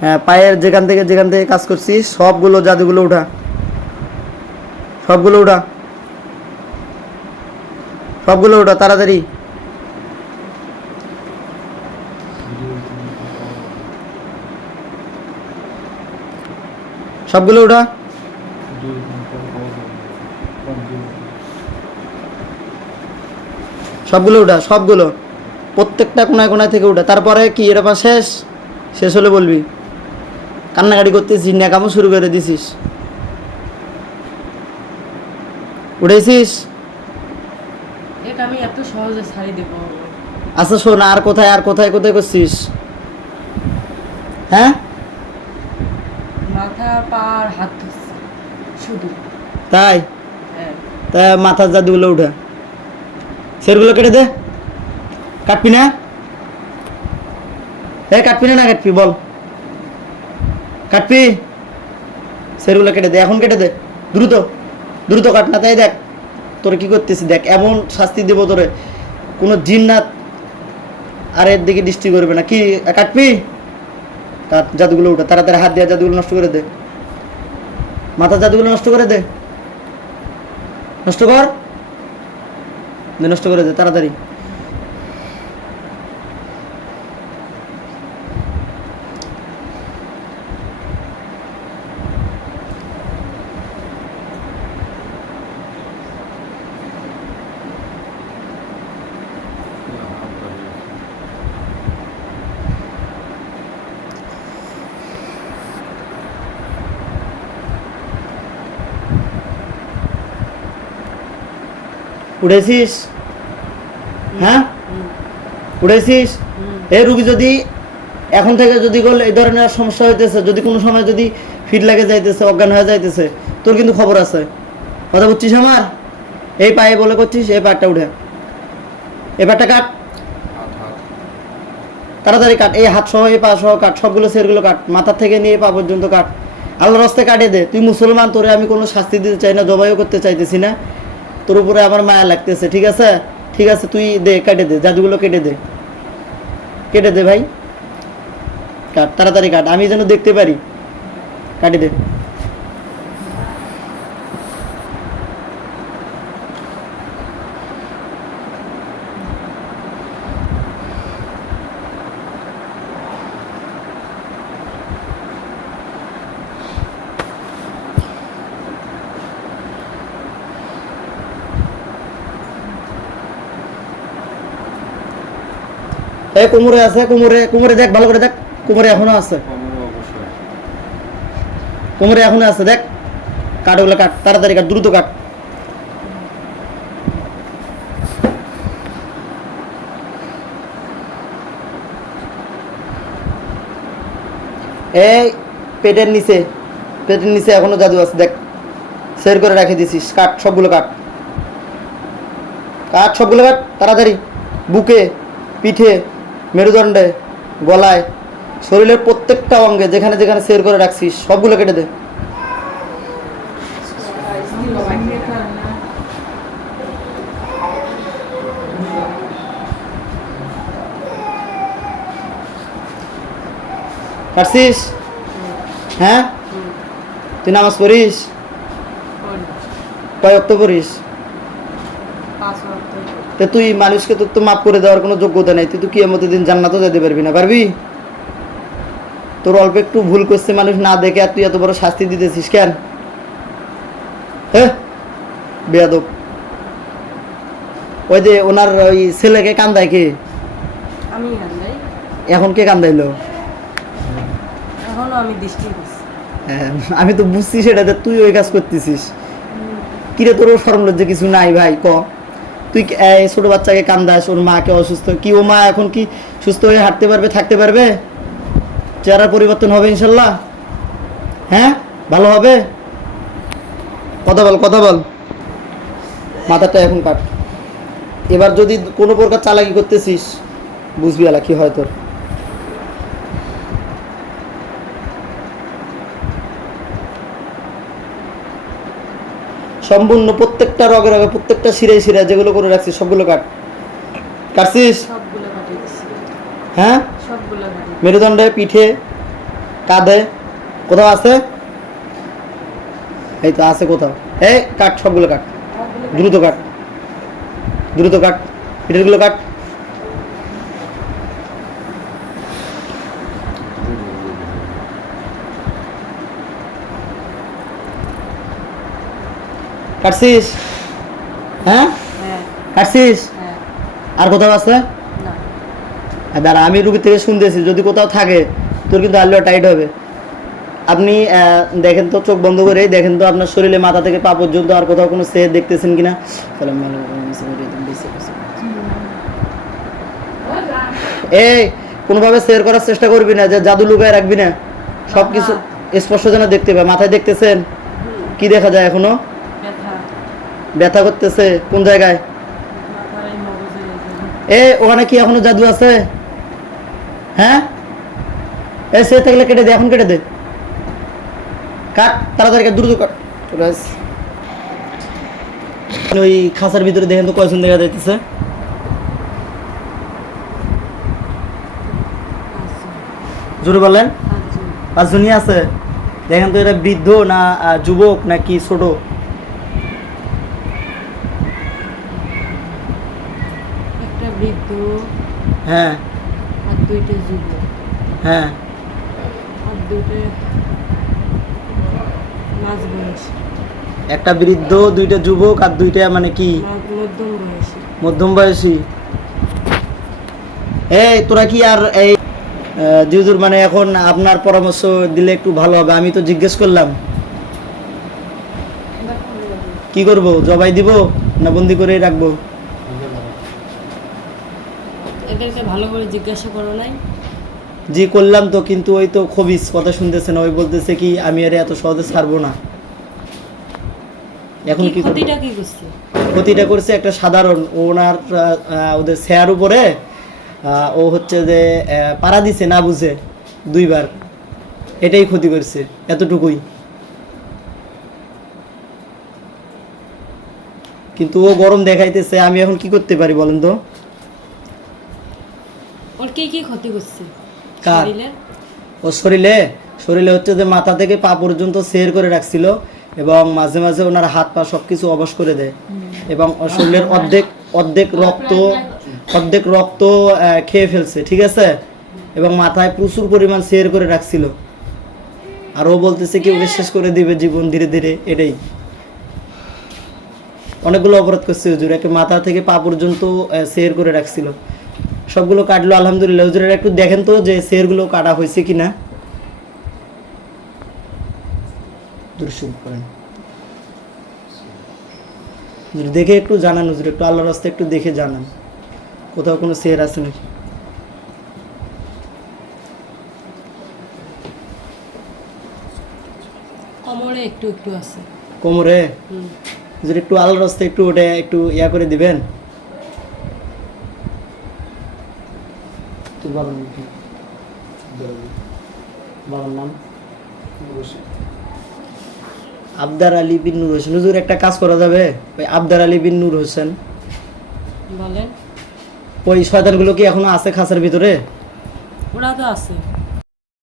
হ্যাঁ, পায়ের যেখান থেকে কাজ করছিস সবগুলো জাদুগুলো উঠা, সবগুলো উঠা, সবগুলো উঠা তাড়াতাড়ি। সবগুলো উঠা, সবগুলো উঠা, সবগুলো প্রত্যেকটা কোনায় কোনায় থেকে উঠা। তারপরে কি এটা পা শেষ? শেষ হলে বলবি। কান্নাকাটি করতেছিস, ন্যাকামো শুরু করে দিছিস। উঠেছিস? এটা আমি এত সহজে ছাড়ি দেব? আচ্ছা শোন, আর কোথায় কোথায় করছিস? হ্যাঁ, মাথা পার হাত ধরছি শুধু। তাই? হ্যাঁ। তা মাথার জাদুগুলো উঠা, সেরগুলো কেটে দে। কাটবি না? হ্যাঁ, কাটবি না? না কাটবি বল, কাটবি? সেরগুলো কেটে দে, এখন কেটে দে, দ্রুত দ্রুত কাট না। তাই দেখ তোরে কি করতেছি, দেখ এমন শাস্তি দেবো তোরে, কোনো জিন্নাত আর এর দিকে দৃষ্টি করবে না। কি কাটবি? কাট, জাদুগুলো উঠা তাড়াতাড়ি, হাত দিয়ে জাদুগুলো নষ্ট করে দে, মাথার জাদুগুলো নষ্ট করে দে, নষ্ট কর দে, নষ্ট করে দে তাড়াতাড়ি। উঠেছিস? হ্যাঁ, উঠেছিস? এই রুগী যদি এখন থেকে যদি এই ধরনের সমস্যা হইতেছে, যদি কোনো সময় যদি ফিট লাগে যাইতেছে, অজ্ঞান হয়ে যাইতেছে, তোর কিন্তু খবর আছে। কথা বুঝছিস আমার? এই পায়ে বলে করছিস, এই পাটা উঠে, এই পাটা কাট তাড়াতাড়ি, কাট এই হাত সহ, এই পা সহ কাট, সবগুলো সেরগুলো কাট, মাথার থেকে নিয়ে পা পর্যন্ত কাট। আল্লাহর রাস্তায় কাটিয়ে দে। তুই মুসলমান, তোরে আমি কোনো শাস্তি দিতে চাই না, জবাইও করতে চাইতেছি না, তোর উপরে আমার মায়া লাগতেছে। ঠিক আছে, ঠিক আছে, তুই দে, কেটে দে, জাদুগুলো কেটে দে, কেটে দে ভাই, কাট তাড়াতাড়ি কাট, আমি যেন দেখতে পারি, কাটে দে। এই কোমরে আছে, কোমরে, কোমরে দেখ ভালো করে দেখ, কোমরে এখনো আছে, কোমরে এখনো আছে, দেখ, কাট ওগুলো, কাট তাড়াতাড়ি কাট, দ্রুত কাট। এই পেটের নিচে, পেটের নিচে এখনো জাদু আছে, দেখ সের করে রেখে দিছিস, কাট সবগুলো, কাট কাট সবগুলো, কাট তাড়াতাড়ি। বুকে, পিঠে, মেরুদণ্ডে, গলায়, শরীরের প্রত্যেকটা অঙ্গে যেখানে যেখানে সের করে রাখছিস সবগুলো কেটে দে। কাটছিস? হ্যাঁ, তুই নামাজ পড়িস? কয় ওয়াক্ত পড়িস? তা তুই মানুষকে তোর তো মাফ করে দেওয়ার কোনো যোগ্যতা নেই, তুই তো কিয়ামতের দিন জান্নাতও যেতে পারবি না, পারবি? তোর অল্প একটু ভুল করছে মানুষ না দেখে, আর তুই এত বড় শাস্তি দিতেছিস কেন? হ্যাঁ, বেয়াদব। ওই যে ওনার ওই ছেলেকে কান্দায় কে? আমি কান্দাই। এখন কে কান্দাইলো? এখনো আমি দৃষ্টি দিচ্ছি। হ্যাঁ, আমি তো বুঝছি সেটা, যে তুই ওই কাজ করতেছিস। কিরে, তোর শরম লজ্জা কিছু নাই ভাই? ক, তুই ছোট বাচ্চাকে কান্দাস, ওর মাকে অসুস্থ, কি ও মা এখন কি সুস্থ হয়ে হাঁটতে পারবে, থাকতে পারবে? চেহারার পরিবর্তন হবে ইনশাল্লাহ? হ্যাঁ, ভালো হবে? কথা বল, কথা বল, মাথাটা এখন কাট। এবার যদি কোনো প্রকার চালাকি করতেছিস, বুঝবি আলা কি হয় তোর। সম্পূর্ণ প্রত্যেকটা রগে রগে, প্রত্যেকটা শিরায় শিরায় যেগুলো করে রাখছিস সবগুলো কাট। কাটছিস? সবগুলো কাটিয়ে দিচ্ছি। হ্যাঁ, সবগুলো কাটিয়ে মেরুদণ্ডে, পিঠে, কাঁধে কোথাও আছে? এই তো আছে কোথাও। এই কাট, সবগুলো কাট, দ্রুত কাট, দ্রুত কাট, পিঠেরগুলো কাট। কাটছিস? হ্যাঁ হ্যাঁ কাটছিস? হ্যাঁ আর কোথাও আছে? না দাঁড়া, আমি রুগীর থেকে শুনতেছি, যদি কোথাও থাকে তোর কিন্তু আল্লাহ টাইট হবে। আপনি দেখেন তো, চোখ বন্ধ করে দেখেন তো আপনার শরীরে মাথা থেকে পা পর্যন্ত আর কোথাও কোনো সের দেখতেছেন কিনা। এই কোনোভাবে শেয়ার করার চেষ্টা করবি না, যে জাদু লুকায় রাখবি না, সব কিছু স্পষ্ট যেন দেখতে পায়। মাথায় দেখতেছেন কি দেখা যায় এখনো? ব্যথা ব্যথা করতেছে কোন জায়গায়? মাথার এই মগজে এই যে। এ ওখানে কি এখনো জাদু আছে? হ্যাঁ, এ সে থাকলে কেটে দে, এখন কেটে দে, কাট তাড়াতাড়ি কাট, দ্রুত কাট। ব্যাস। ওই খাঁচার ভিতরে দেখেন তো কয়জন দেখা যাইতেছে? জোরে বলেন। পাঁচজন। পাঁচজনই আছে। দেখেন তো এরা বৃদ্ধ না যুবক নাকি ছোট? একটা বৃদ্ধ হ্যাঁ আর দুইটা যুবক হ্যাঁ। আর দুইটা মাঝ বয়সী, একটা বৃদ্ধ, দুইটা যুবক আর দুইটা মানে কি মধ্যম বয়সী। মধ্যম বয়সী। এই তোরা কি আর এই জিহুজুর মানে এখন আপনার পরামর্শ দিলে একটু ভালো হবে। আমি তো জিজ্ঞেস করলাম, কি করব? জবাই দিব না বন্দি করেই রাখবো? এদেরকে ভালো করে জিজ্ঞাসা করো নাই? জি করলাম তো, কিন্তু ওই তো খবিস কথা শুনতেছে না। ওই বলতেছে কি আমি আরে এত সহজে ছাড়বো না। এখন কি করব? ক্ষতিটা কি করছে? ক্ষতিটা করছে একটা সাধারণ, ওনার ওদের শেয়ার উপরে ও হচ্ছে যে পাড়া দিছে না বুঝে দুইবার, এটাই ক্ষতি করছে, এতটুকুই। কিন্তু ও গরম দেখাইতেছে, আমি এখন কি করতে পারি বলেন তো? ওর কি কি ক্ষতি করছে কার? শরীরে? ও শরীরে শরীরে হচ্ছে যে মাথা থেকে পা পর্যন্ত সের করে রাখছিল, এবং মাঝে মাঝে ওনার হাত পা সবকিছু অবশ করে দেয়, এবং ওর শরীরের অর্ধেক অর্ধেক রক্ত খেয়ে ফেলছে, ঠিক আছে? এবং মাথায় প্রচুর পরিমাণ সের করে রাখছিল। আর ও বলতেছে কি ওকে শেষ করে দিবে জীবন ধীরে ধীরে, এটাই। অনেকগুলো অপরাধ করছে হুজুর, একে মাথা থেকে পা পর্যন্ত সের করে রাখছিল। সবগুলো কাটলো আলহামদুলিল্লাহ। হুজুর একটু দেখেন তো যে সেরগুলো কাটা হয়েছে কিনা। দেখে একটু জানান হুজুর, একটু আল্লাহর রাস্তায় একটু দেখে জানান কোথাও কোনো সের আছে নাকি। কোমরে একটু একটু আছে। কোমরে? হুম। হুজুর একটু আল্লাহর রাস্তায় একটু ওটা একটু ইয়া করে দিবেন। তোর বাবার নাম কি? বাবার নাম আবদার আলী বিন নূর হোসেন। হুজুর একটা কাজ করা যাবে, ওই আবদার আলী বিন নূর হোসেন, বলেন। ওই শয়তানগুলো কি এখনো আছে খাঁচার ভিতরে? ওরা তো আছে।